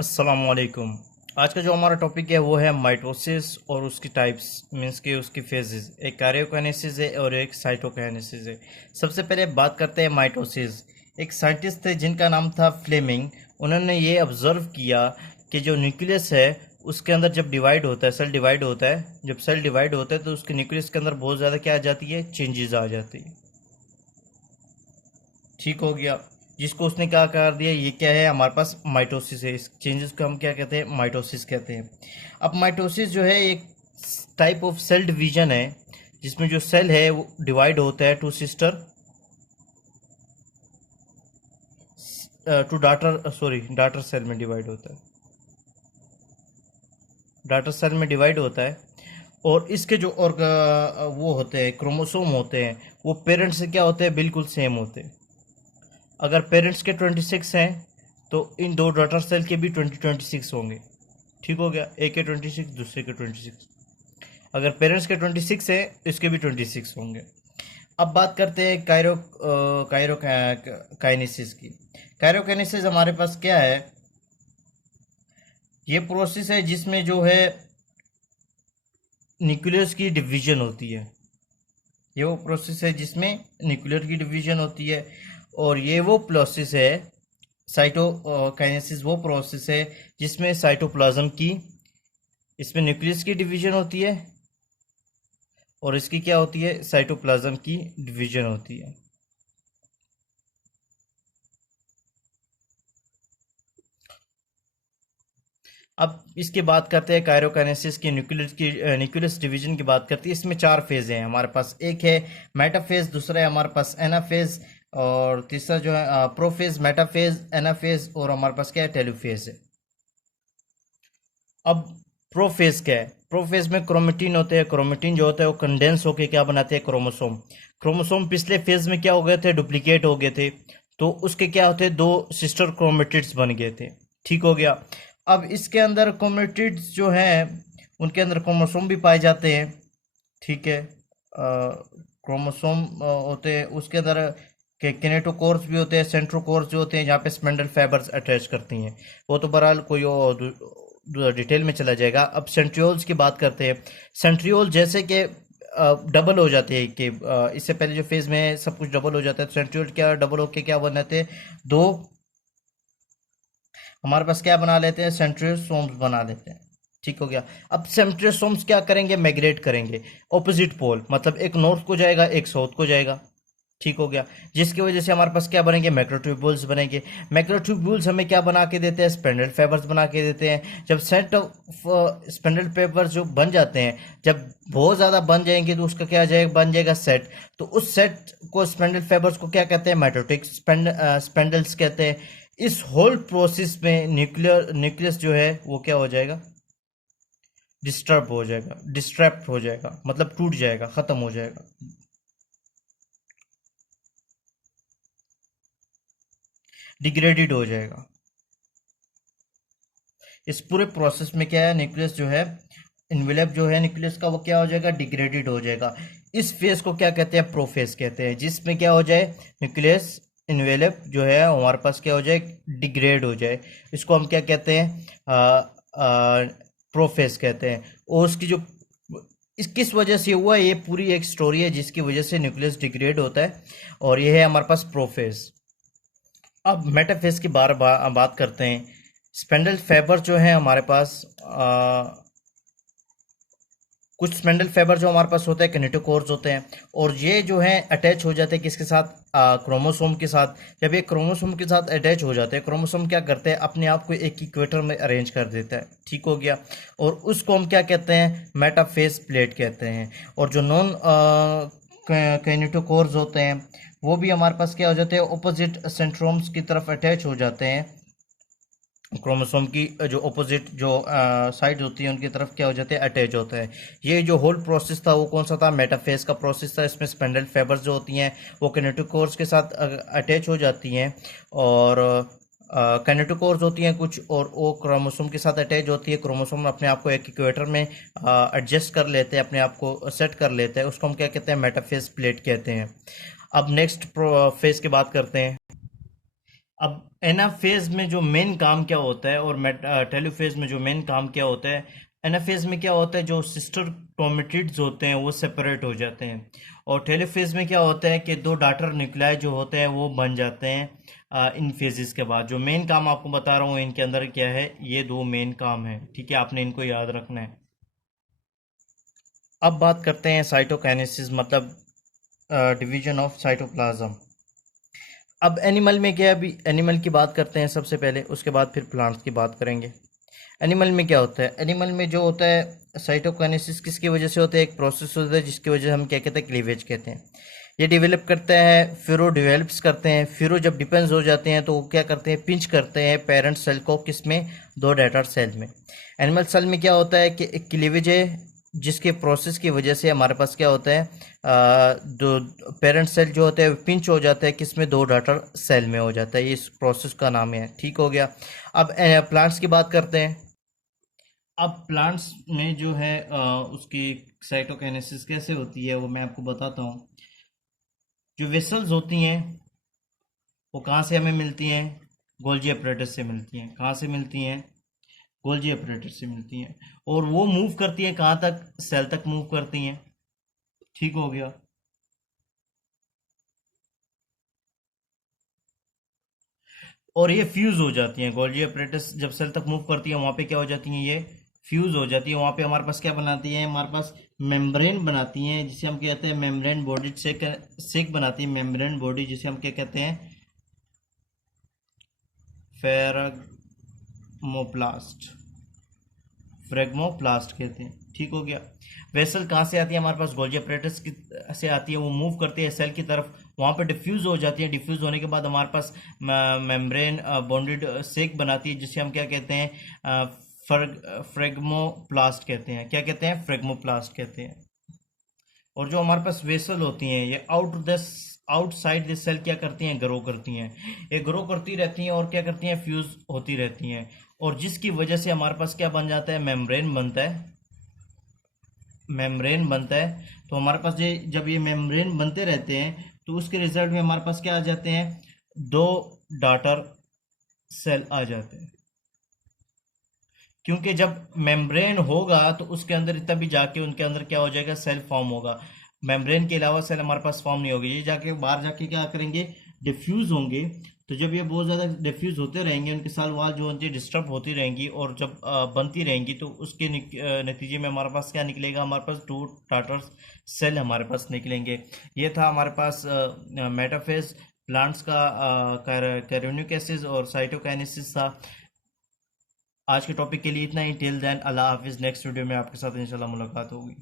अस्सलामुअलैकुम। आज का जो हमारा टॉपिक है वो है माइटोसिस और उसकी टाइप्स मीन्स के उसकी फेजेस। एक कार्योकाइनेसिस है और एक साइटोकाइनेसिस है। सबसे पहले बात करते हैं माइटोसिस। एक साइंटिस्ट थे जिनका नाम था फ्लेमिंग। उन्होंने ये ऑब्जर्व किया कि जो न्यूक्लियस है उसके अंदर जब डिवाइड होता है, सेल डिवाइड होता है, जब सेल डिवाइड होता है तो उसके न्यूक्लियस के अंदर बहुत ज़्यादा क्या आ जाती है, चेंजेस आ जाती है। ठीक हो गया। जिसको उसने क्या कर दिया, ये क्या है, हमारे पास माइटोसिस है। इस चेंजेस को हम क्या कहते हैं, माइटोसिस कहते हैं। अब माइटोसिस जो है एक टाइप ऑफ सेल डिवीजन है जिसमें जो सेल है वो डिवाइड होता है two sister two daughter sorry daughter cell में डिवाइड होता है, डाटर सेल में डिवाइड होता है। और इसके जो और वो होते हैं क्रोमोसोम होते हैं वो पेरेंट्स से क्या होते हैं, बिल्कुल सेम होते हैं। अगर पेरेंट्स के 26 हैं तो इन दो डॉटर सेल के भी 26 होंगे। ठीक हो गया, एक के 26 दूसरे के 26। अगर पेरेंट्स के 26 है इसके भी 26 होंगे। अब बात करते हैं काइरोकाइनेसिस की। काइरोकाइनेसिस हमारे पास क्या है, ये प्रोसेस है जिसमें जो है न्यूक्लियस की डिवीजन होती है। ये वो प्रोसेस है जिसमें न्यूक्लियर की डिवीजन होती है। और ये वो प्रोसेस है, साइटोकाइनेसिस वो प्रोसेस है जिसमें साइटोप्लाज्म की, इसमें न्यूक्लियस की डिवीजन होती है और इसकी क्या होती है, साइटोप्लाज्म की डिवीजन होती है। अब इसकी बात करते हैं काइरोकाइनेसिस की, न्यूक्लियस डिवीजन की बात करते हैं। इसमें चार फेज हैं हमारे पास। एक है मेटाफेज, दूसरा है हमारे पास एनाफेज, और तीसरा जो है प्रोफेज, मेटाफेज, एनाफेज, और हमारे पास क्या है, टेलोफेज है। अब प्रोफेज क्या है, प्रोफेज में क्रोमेटिन होते हैं। क्रोमेटिन जो होता है वो कंडेंस होकर क्या बनाते हैं, क्रोमोसोम। क्रोमोसोम पिछले फेज में क्या हो गए थे, डुप्लीकेट हो गए थे, तो उसके क्या होते हैं, दो सिस्टर क्रोमेटिड्स बन गए थे। ठीक हो गया। अब इसके अंदर क्रोमेटिड्स जो हैं उनके अंदर क्रोमोसोम भी पाए जाते हैं। ठीक है, क्रोमोसोम होते हैं उसके अंदर के किनेटोकोर्स भी होते हैं, सेंट्रोकोर्स जो होते हैं जहाँ पे स्पेंडल फाइबर्स अटैच करती हैं। वो तो बहरहाल कोई डिटेल में चला जाएगा। अब सेंट्रियोल्स की बात करते हैं। सेंट्रियोल जैसे कि डबल हो जाते हैं कि इससे पहले जो फेज में सब कुछ डबल हो जाता है, सेंट्रियोल क्या डबल होके क्या बनाते हैं, दो हमारे पास क्या बना लेते हैं, सेंट्रियोसोम्स बना लेते हैं। ठीक हो गया। अब सेंट्रियोसोम्स क्या करेंगे, माइग्रेट करेंगे ऑपोजिट पोल, मतलब एक नॉर्थ को जाएगा एक साउथ को जाएगा। ठीक हो गया। जिसकी वजह से हमारे पास क्या बनेंगे, मैक्रोट्यूब्यूल्स बनेंगे। मैक्रोट्यूब्यूल्स हमें क्या बना के देते हैं, स्पेंडल फाइबर्स बना के देते हैं। जब सेट ऑफ स्पेंडल फाइबर्स जो बन जाते हैं, जब बहुत ज़्यादा बन जाएंगे तो उसका क्या जाएगा, बन जाएगा सेट। तो उस सेट को, स्पेंडल फाइबर्स को क्या कहते हैं, माइटोटिक स्पेंडल्स कहते हैं। इस होल प्रोसेस में न्यूक्लियस जो है वो क्या हो जाएगा, डिस्टर्ब हो जाएगा, डिस्ट्रैक्ट हो जाएगा, मतलब टूट जाएगा, खत्म हो जाएगा, डिग्रेडेड हो जाएगा। इस पूरे प्रोसेस में क्या है, न्यूक्लियस जो है, इन्वेलप जो है न्यूक्लियस का वो क्या हो जाएगा, डिग्रेडेड हो जाएगा। इस फेज को क्या कहते हैं, प्रोफेज कहते हैं, जिसमें क्या हो जाए, न्यूक्लियस इन्वेलप जो है हमारे पास क्या हो जाए, डिग्रेड हो जाए। इसको हम क्या कहते हैं, प्रोफेज कहते हैं। और उसकी जो इस किस वजह से हुआ, ये पूरी एक स्टोरी है जिसकी वजह से न्यूक्लियस डिग्रेड होता है, और ये है हमारे पास प्रोफेज। अब मेटाफेज की बात करते हैं। स्पेंडल फाइबर जो है हमारे पास, कुछ स्पेंडल फाइबर जो हमारे पास होते हैं किनेटोकोर्स होते हैं, और ये जो है अटैच हो जाते हैं किसके साथ, क्रोमोसोम के साथ। जब ये क्रोमोसोम के साथ अटैच हो जाते हैं, क्रोमोसोम क्या करते हैं, अपने आप को एक इक्वेटर में अरेंज कर देता है। ठीक हो गया। और उसको हम क्या कहते हैं, मेटाफेज प्लेट कहते हैं। और जो नॉन किनेटोकोर्स होते हैं वो भी हमारे पास क्या हो जाते हैं, ऑपोजिट सेंट्रोम्स की तरफ अटैच हो जाते हैं। क्रोमोसोम की जो ऑपोजिट जो साइड होती है उनकी तरफ क्या हो जाते हैं, अटैच होता है। ये जो होल प्रोसेस था वो कौन सा था, मेटाफेज का प्रोसेस था। इसमें स्पेंडल फाइबर्स जो होती हैं वो किनेटोकोर्स के साथ अटैच हो जाती हैं, और किनेटोकोर्स होती हैं कुछ, और वो क्रोमोसोम के साथ अटैच होती है। क्रोमोसोम अपने आप को एक इक्वेटर में एडजस्ट कर लेते हैं, अपने आप को सेट कर लेते हैं। उसको हम क्या कहते हैं, मेटाफेज प्लेट कहते हैं। अब नेक्स्ट फेज की बात करते हैं। अब एनाफेज में जो मेन काम क्या होता है और टेलोफेज में जो मेन काम क्या होता है, एनाफेज में क्या होता है, जो सिस्टर क्रोमेटिड्स होते हैं वो सेपरेट हो जाते हैं, और टेलोफेज में क्या होता है कि दो डॉटर न्यूक्लियाई जो होते हैं वो बन जाते हैं इन फेजेस के बाद। जो मेन काम आपको बता रहा हूँ इनके अंदर क्या है, ये दो मेन काम है, ठीक है, आपने इनको याद रखना है। अब बात करते हैं साइटोकाइनेसिस, मतलब डिवीजन ऑफ साइटोप्लाज्म। अब एनिमल में क्या है, अभी एनिमल की बात करते हैं सबसे पहले, उसके बाद फिर प्लांट्स की बात करेंगे। एनिमल में क्या होता है, एनिमल में जो होता है साइटोकाइनेसिस किसकी वजह से होता है, एक प्रोसेस होता है जिसकी वजह से हम क्या कहते हैं, क्लीवेज कहते हैं। ये डेवलप करता है, फिर वो डेवलप्स करते हैं, फिर वो जब डिपेंड्स हो जाते हैं तो वो क्या करते हैं, पिंच करते हैं पेरेंट सेल को, किसमें, दो डॉटर सेल में। एनिमल सेल में क्या होता है कि एक क्लीवेज है, जिसके प्रोसेस की वजह से हमारे पास क्या होता है, दो पेरेंट सेल जो होता है पिंच हो जाता है, किसमें, दो डॉटर सेल में हो जाता है, ये इस प्रोसेस का नाम है, ठीक हो गया। अब प्लांट्स की बात करते हैं। अब प्लांट्स में जो है उसकी साइटोकाइनेसिस कैसे होती है वो मैं आपको बताता हूँ। जो वेसल्स होती हैं वो कहाँ से हमें मिलती हैं, गोल्जी अपरेटस से मिलती हैं। कहाँ से मिलती हैं, गोल्जी अपरेटस से मिलती हैं। और वो मूव करती हैं कहाँ तक, सेल तक मूव करती हैं, ठीक हो गया। और ये फ्यूज हो जाती हैं, गोल्जी अपरेटस जब सेल तक मूव करती है वहाँ पे क्या हो जाती हैं, ये फ्यूज हो जाती है। वहाँ पे हमारे पास क्या बनाती है, हमारे पास मेम्ब्रेन बनाती हैं जिसे हम कहते हैं मेम्ब्रेन बॉडी, सेक बनाती है मेम्ब्रेन बॉडी, जिसे हम क्या कहते हैं, फेराग्मोप्लास्ट, फ्रेगमोप्लास्ट कहते हैं, ठीक हो गया। वेसल कहाँ से आती है, हमारे पास गोल्जी अपरेटस की से आती है, वो मूव करती है सेल की तरफ, वहाँ पर डिफ्यूज हो जाती है। डिफ्यूज होने के बाद हमारे पास मेम्ब्रेन बॉन्डेड सेक बनाती है, जिसे हम क्या कहते हैं, फ्रेगमोप्लास्ट कहते हैं। क्या कहते हैं, फ्रेगमोप्लास्ट कहते हैं। और जो हमारे पास वेसल होती हैं ये आउटसाइड दिस सेल क्या करती हैं, ग्रो करती हैं। ये ग्रो करती रहती हैं और क्या करती हैं, फ्यूज होती रहती हैं, और जिसकी वजह से हमारे पास क्या बन जाता है, मेम्ब्रेन बनता है, मेम्ब्रेन बनता है। तो हमारे पास ये जब ये मेम्ब्रेन बनते रहते हैं तो उसके रिजल्ट में हमारे पास क्या आ जाते हैं, दो डॉटर सेल आ जाते हैं। क्योंकि जब मेम्ब्रेन होगा तो उसके अंदर तभी जाके उनके अंदर क्या हो जाएगा, सेल फॉर्म होगा। मेम्ब्रेन के अलावा सेल हमारे पास फॉर्म नहीं होगी, ये जाके बाहर जाके क्या करेंगे, डिफ्यूज होंगे। तो जब ये बहुत ज़्यादा डिफ्यूज होते रहेंगे, उनके साल वाल जो होती है डिस्टर्ब होती रहेंगी, और जब बनती रहेंगी तो उसके नतीजे में हमारे पास क्या निकलेगा, हमारे पास टू टाटर सेल हमारे पास निकलेंगे। ये था हमारे पास मेटाफेज, प्लांट्स का कैरियोनिक एसिड और साइटोकाइनेसिस था। आज के टॉपिक के लिए इतना ही। टिल देन अल्लाह हाफिज़। नेक्स्ट वीडियो में आपके साथ इंशाल्लाह मुलाकात होगी।